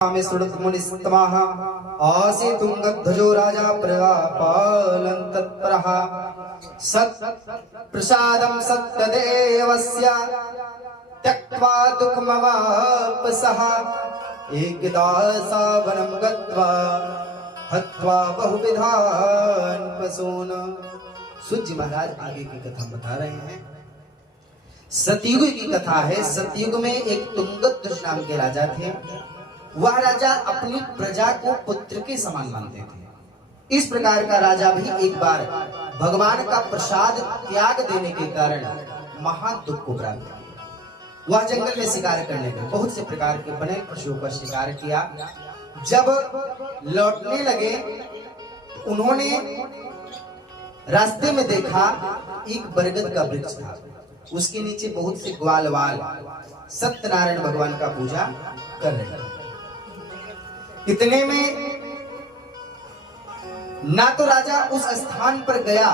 में मुनिस्तमाः आसी तुंगध्वजो राजा प्रपालन तत्परः सत् प्रसादं सत्यदेवस्य त्यक्त्वा दुःखमवापसः एकदा सा वनं गत्वा हत्वा बहुविधान् पशून्। सूत जी महाराज आगे की कथा बता रहे हैं। सतयुग की कथा है। सतयुग में एक तुंगध्वज नाम के राजा थे। वह राजा अपनी प्रजा को पुत्र के समान मानते थे। इस प्रकार का राजा भी एक बार भगवान का प्रसाद त्याग देने के कारण महा दुख को प्राप्त किया। वह जंगल में शिकार करने गए। बहुत से प्रकार के बने पशुओं का शिकार किया। जब लौटने लगे उन्होंने रास्ते में देखा एक बरगद का वृक्ष था। उसके नीचे बहुत से ग्वालवाल सत्यनारायण भगवान का पूजा कर रहे थे। इतने में ना तो राजा उस स्थान पर गया,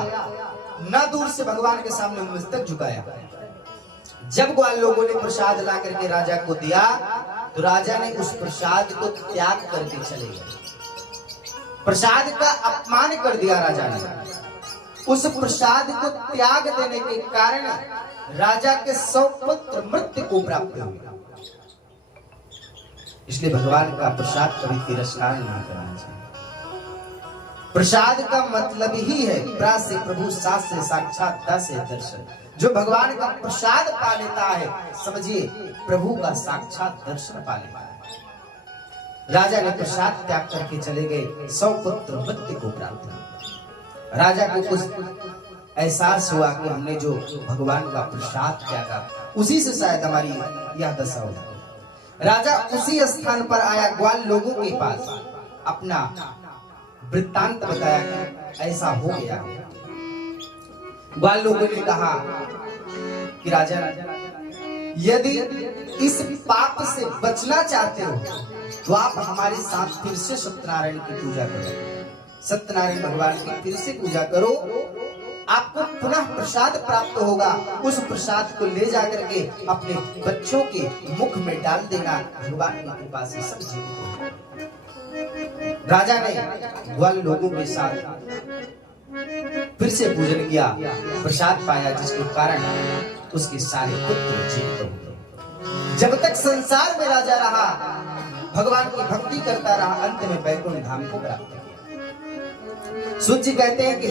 ना दूर से भगवान के सामने मस्तक झुकाया। जब ग्वाल लोगों ने प्रसाद ला करके राजा को दिया तो राजा ने उस प्रसाद को त्याग करके चले गए। प्रसाद का अपमान कर दिया राजा ने। उस प्रसाद को त्याग देने के कारण राजा के 100 पुत्र मृत्यु को प्राप्त हुए। इसलिए भगवान का प्रसाद कभी तिरस्कार नहीं करना चाहिए। प्रसाद का मतलब ही है प्रा से प्रभु, सा से साक्षात, दा से दर्शन। जो भगवान का प्रसाद पा लेता है समझिए प्रभु का साक्षात दर्शन पा लेता है। राजा ने प्रसाद त्याग करके चले गए। 100 पुत्र मृत्यु को प्राप्त हुए। राजा को कुछ एहसास हुआ कि हमने जो भगवान का प्रसाद त्यागा उसी से शायद हमारी यह दशा हो। राजा उसी स्थान पर आया, ग्वाल लोगों के पास अपना वृत्तांत बताया कि ऐसा हो गया। ग्वाल लोगों ने कहा कि राजा, यदि इस पाप से बचना चाहते हो तो आप हमारे साथ फिर से सत्यनारायण की पूजा करो। सत्यनारायण भगवान की फिर से पूजा करो, आपको पुनः प्रसाद प्राप्त होगा। उस प्रसाद को ले जाकर के अपने बच्चों के मुख में डाल देना, भगवान की कृपा से सब जीवित होगा। राजा ने ग्वाल लोगों के साथ फिर से पूजन किया, प्रसाद पाया, जिसके कारण उसके सारे पुत्र जीवित हो गए। जब तक संसार में राजा रहा भगवान की भक्ति करता रहा, अंत में वैकुंठ धाम को प्राप्त किया। सूत जी कहते हैं कि